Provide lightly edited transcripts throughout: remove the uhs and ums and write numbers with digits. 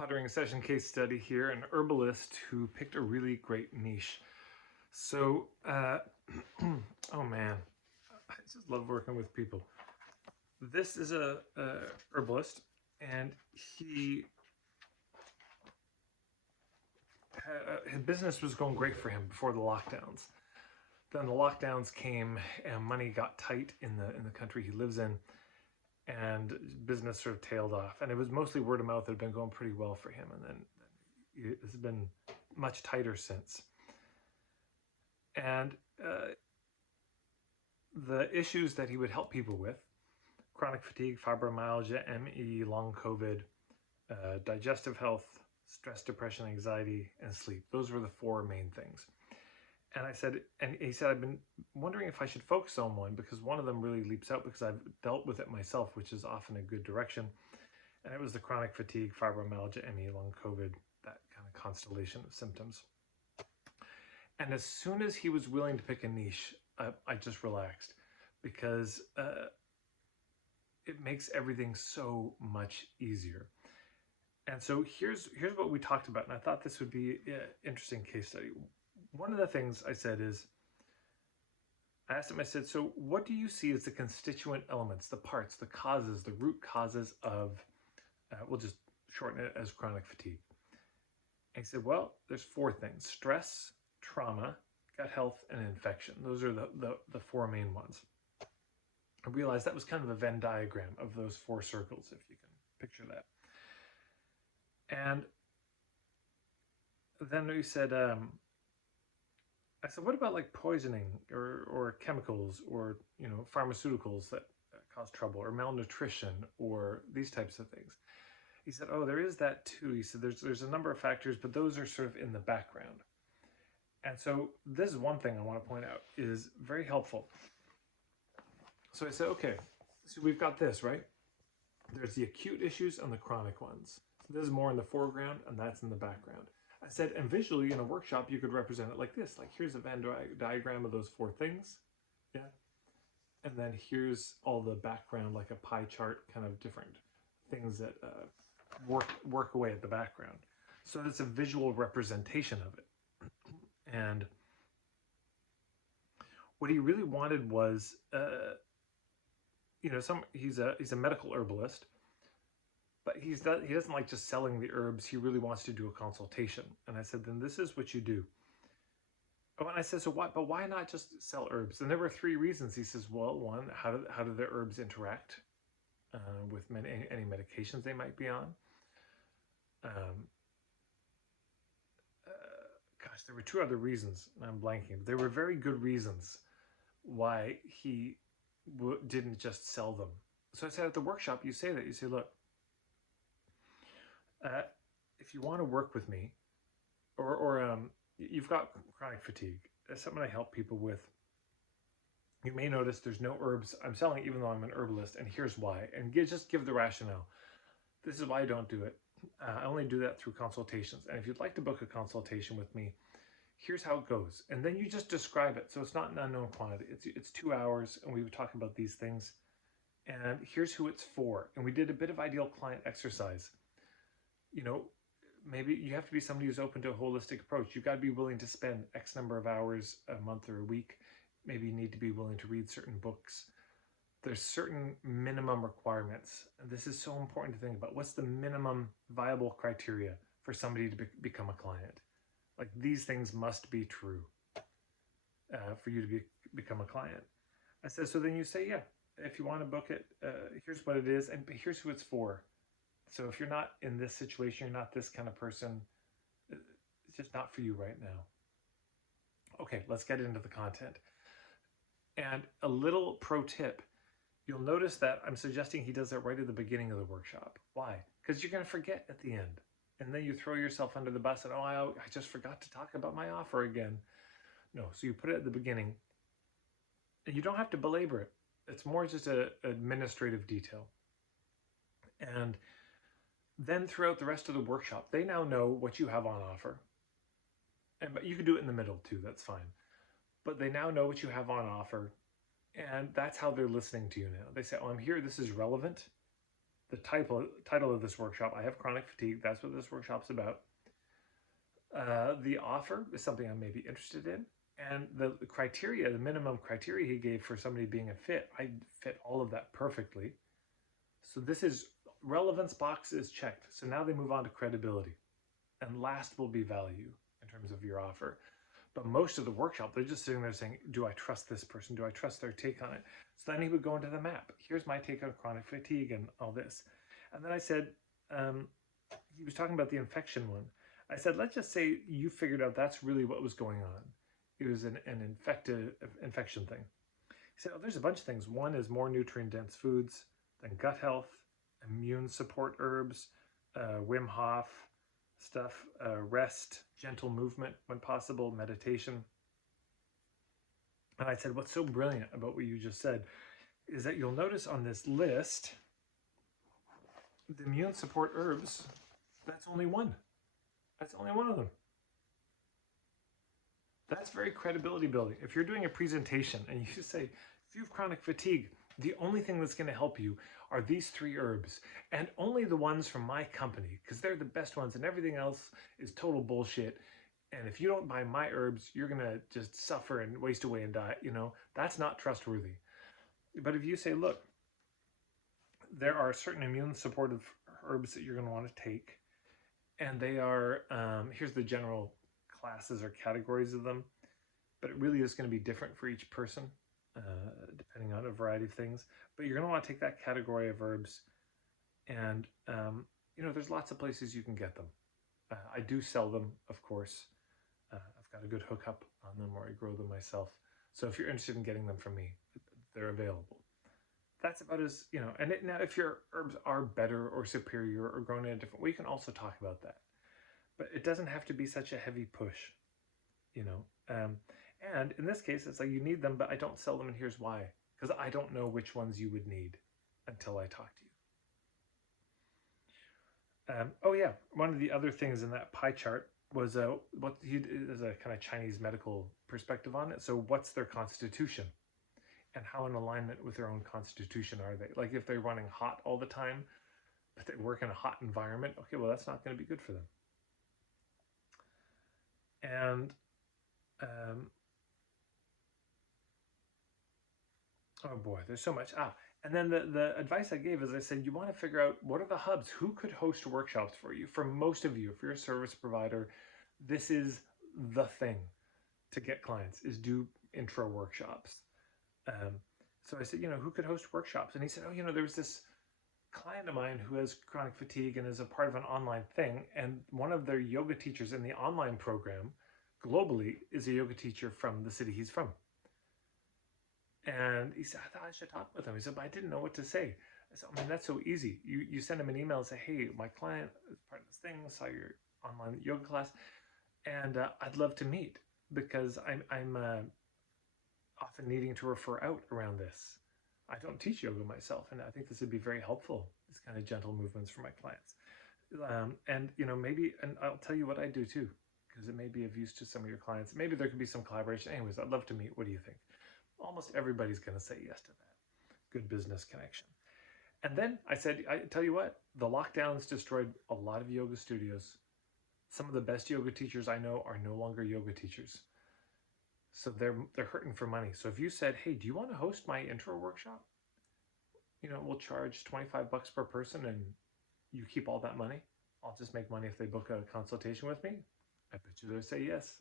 Puttering session case study here, an herbalist who picked a really great niche. So, oh man, I just love working with people. This is a herbalist, and his business was going great for him before the lockdowns. Then the lockdowns came, and money got tight in the country he lives in, and business sort of tailed off. And it was mostly word of mouth that had been going pretty well for him, and then it's been much tighter since. And the issues that he would help people with: chronic fatigue, fibromyalgia, ME, long COVID, digestive health, stress, depression, anxiety, and sleep. Those were the four main things. And he said, I've been wondering if I should focus on one because one of them really leaps out because I've dealt with it myself, which is often a good direction. And it was the chronic fatigue, fibromyalgia, ME, long COVID, that kind of constellation of symptoms. And as soon as he was willing to pick a niche, I just relaxed because it makes everything so much easier. And so here's what we talked about, and I thought this would be an interesting case study. One of the things I said is, I asked him, I said, so what do you see as the constituent elements, the parts, the causes, the root causes of, we'll just shorten it as chronic fatigue. And he said, well, there's four things: stress, trauma, gut health, and infection. Those are the four main ones. I realized that was kind of a Venn diagram of those four circles, if you can picture that. And then he said, I said, what about like poisoning or chemicals or, pharmaceuticals that cause trouble, or malnutrition, or these types of things? He said, oh, there is that too. He said, there's a number of factors, but those are sort of in the background. And so this is one thing I want to point out is very helpful. So I said, okay, so we've got this, right? There's the acute issues and the chronic ones. So this is more in the foreground and that's in the background. I said, and visually in a workshop, you could represent it like this. Like, here's a Venn diagram of those four things. Yeah. And then here's all the background, like a pie chart, kind of different things that work away at the background. So it's a visual representation of it. And what he really wanted was, he's a medical herbalist, but he doesn't like just selling the herbs. He really wants to do a consultation. And I said, then this is what you do. Oh, and I said, so what? But why not just sell herbs? And there were three reasons. He says, well, one, how do the herbs interact with any medications they might be on? Gosh, there were two other reasons. I'm blanking. There were very good reasons why he didn't just sell them. So I said, at the workshop, you say that. You say, look, if you want to work with me, or you've got chronic fatigue, that's something I help people with. You may notice there's no herbs I'm selling, even though I'm an herbalist, and here's why. And just give the rationale. This is why I don't do it. I only do that through consultations. And if you'd like to book a consultation with me, here's how it goes. And then you just describe it. So it's not an unknown quantity. It's 2 hours, and we would talk about these things. And here's who it's for. And we did a bit of ideal client exercise. Maybe you have to be somebody who's open to a holistic approach. You've got to be willing to spend X number of hours a month or a week. Maybe you need to be willing to read certain books. There's certain minimum requirements. And this is so important to think about. What's the minimum viable criteria for somebody to become a client? Like, these things must be true for you to become a client. I said, so then you say, yeah, if you want to book it, here's what it is, and here's who it's for. So if you're not in this situation, you're not this kind of person, it's just not for you right now. Okay, let's get into the content. And a little pro tip, you'll notice that I'm suggesting he does that right at the beginning of the workshop. Why? Because you're going to forget at the end. And then you throw yourself under the bus and, I just forgot to talk about my offer again. No, so you put it at the beginning. And you don't have to belabor it. It's more just an administrative detail. And then throughout the rest of the workshop, they now know what you have on offer. But you can do it in the middle too, that's fine. But they now know what you have on offer. And that's how they're listening to you now. They say, I'm here, this is relevant. the title of this workshop, I have chronic fatigue. That's what this workshop's about. The offer is something I may be interested in. And the criteria, the minimum criteria he gave for somebody being a fit, I fit all of that perfectly. So this is relevance box is checked. So now they move on to credibility. And last will be value in terms of your offer. But most of the workshop, they're just sitting there saying, do I trust this person? Do I trust their take on it? So then he would go into the map. Here's my take on chronic fatigue and all this. And then I said, he was talking about the infection one. I said, let's just say you figured out that's really what was going on. It was an infection thing. He said, oh, there's a bunch of things. One is more nutrient-dense foods, then gut health, immune support herbs, Wim Hof stuff, rest, gentle movement when possible, meditation. And I said, what's so brilliant about what you just said is that you'll notice on this list, the immune support herbs, that's only one. That's only one of them. That's very credibility building. If you're doing a presentation and you say, if you have chronic fatigue, the only thing that's going to help you are these 3 herbs, and only the ones from my company, because they're the best ones and everything else is total bullshit. And if you don't buy my herbs, you're going to just suffer and waste away and die. That's not trustworthy. But if you say, look, there are certain immune supportive herbs that you're going to want to take, and they are, here's the general classes or categories of them, but it really is going to be different for each person, depending on a variety of things. But you're going to want to take that category of herbs, and there's lots of places you can get them. I do sell them, of course. I've got a good hookup on them, or I grow them myself. So if you're interested in getting them from me, they're available. That's about as, and now if your herbs are better or superior or grown in a different way, you can also talk about that. But it doesn't have to be such a heavy push, and in this case, it's like you need them, but I don't sell them, and here's why. Because I don't know which ones you would need until I talk to you. Oh yeah, one of the other things in that pie chart was what he is a kind of Chinese medical perspective on it. So what's their constitution? And how in alignment with their own constitution are they? Like if they're running hot all the time, but they work in a hot environment, okay, well, that's not going to be good for them. And oh boy, there's so much. And then the advice I gave is I said, you want to figure out what are the hubs, who could host workshops for you. For most of you, if you're a service provider, this is the thing to get clients, is do intro workshops. So I said, who could host workshops? And he said, oh, there was this client of mine who has chronic fatigue and is a part of an online thing. And one of their yoga teachers in the online program globally is a yoga teacher from the city he's from. And he said, I thought I should talk with him. He said, but I didn't know what to say. I said, that's so easy. You send him an email and say, hey, my client is part of this thing, saw your online yoga class, and I'd love to meet because I'm often needing to refer out around this. I don't teach yoga myself, and I think this would be very helpful, these kind of gentle movements for my clients. And maybe, and I'll tell you what I do too, because it may be of use to some of your clients. Maybe there could be some collaboration. Anyways, I'd love to meet. What do you think? Almost everybody's going to say yes to that. Good business connection. And then I said, I tell you what, the lockdowns destroyed a lot of yoga studios. Some of the best yoga teachers I know are no longer yoga teachers. So they're hurting for money. So if you said, hey, do you want to host my intro workshop? We'll charge $25 per person and you keep all that money. I'll just make money if they book a consultation with me. I bet you they'll say yes.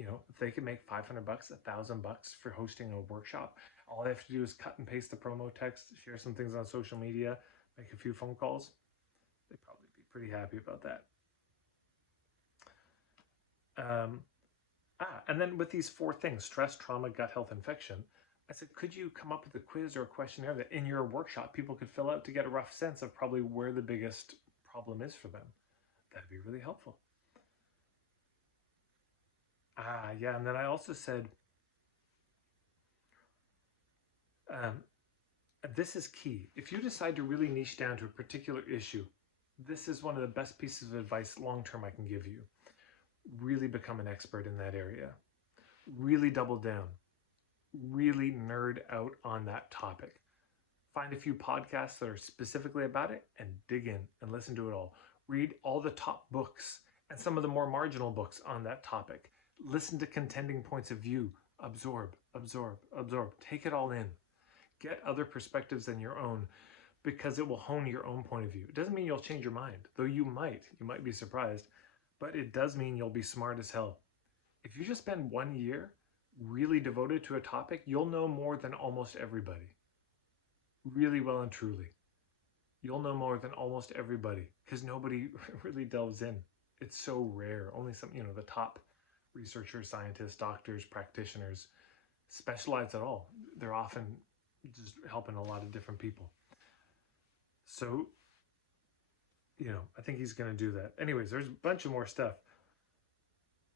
If they can make $500, $1,000 for hosting a workshop, all I have to do is cut and paste the promo text, share some things on social media, make a few phone calls. They'd probably be pretty happy about that. And then with these 4 things, stress, trauma, gut health, infection, I said, could you come up with a quiz or a questionnaire that in your workshop people could fill out to get a rough sense of probably where the biggest problem is for them? That'd be really helpful. Yeah, and then I also said, this is key. If you decide to really niche down to a particular issue, this is one of the best pieces of advice long-term I can give you. Really become an expert in that area. Really double down. Really nerd out on that topic. Find a few podcasts that are specifically about it and dig in and listen to it all. Read all the top books and some of the more marginal books on that topic. Listen to contending points of view. Absorb, absorb, absorb. Take it all in. Get other perspectives than your own, because it will hone your own point of view. It doesn't mean you'll change your mind, though you might be surprised, but it does mean you'll be smart as hell. If you just spend 1 year really devoted to a topic, you'll know more than almost everybody. Really well and truly. You'll know more than almost everybody because nobody really delves in. It's so rare. Only some, the top researchers, scientists, doctors, practitioners specialize at all. They're often just helping a lot of different people. So, I think he's going to do that. Anyways, there's a bunch of more stuff.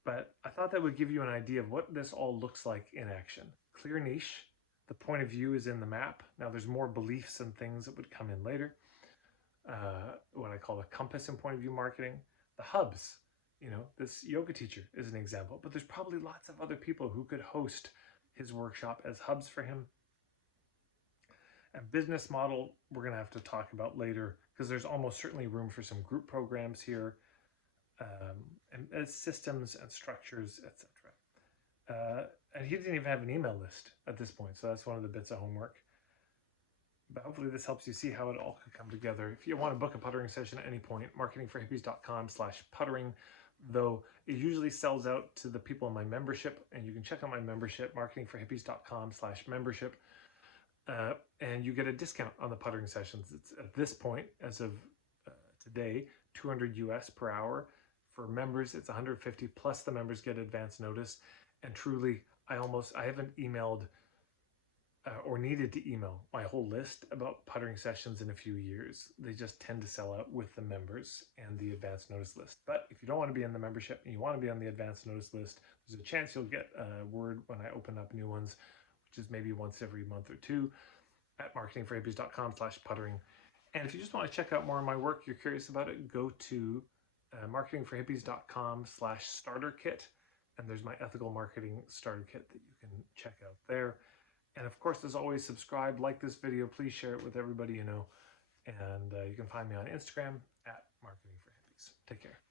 But I thought that would give you an idea of what this all looks like in action. Clear niche. The point of view is in the map. Now there's more beliefs and things that would come in later. What I call the compass in point of view marketing. The hubs. This yoga teacher is an example. But there's probably lots of other people who could host his workshop as hubs for him. And business model, we're going to have to talk about later because there's almost certainly room for some group programs here, and systems and structures, etc. And he didn't even have an email list at this point, so that's one of the bits of homework. But hopefully this helps you see how it all could come together. If you want to book a puttering session at any point, marketingforhippies.com/puttering, though it usually sells out to the people in my membership, and you can check out my membership, marketingforhippies.com/membership. And you get a discount on the puttering sessions. It's at this point, as of today, $200 US per hour. For members, it's $150 plus the members get advance notice. And truly, I haven't emailed or needed to email my whole list about puttering sessions in a few years. They just tend to sell out with the members and the advance notice list. But if you don't want to be in the membership and you want to be on the advance notice list, there's a chance you'll get word when I open up new ones, which is maybe once every month or two, at marketingforhippies.com/puttering. And if you just want to check out more of my work, you're curious about it, go to marketingforhippies.com/starter kit. And there's my ethical marketing starter kit that you can check out there. And of course, as always, subscribe, like this video, please share it with everybody you know. And you can find me on Instagram at marketingforhippies. Take care.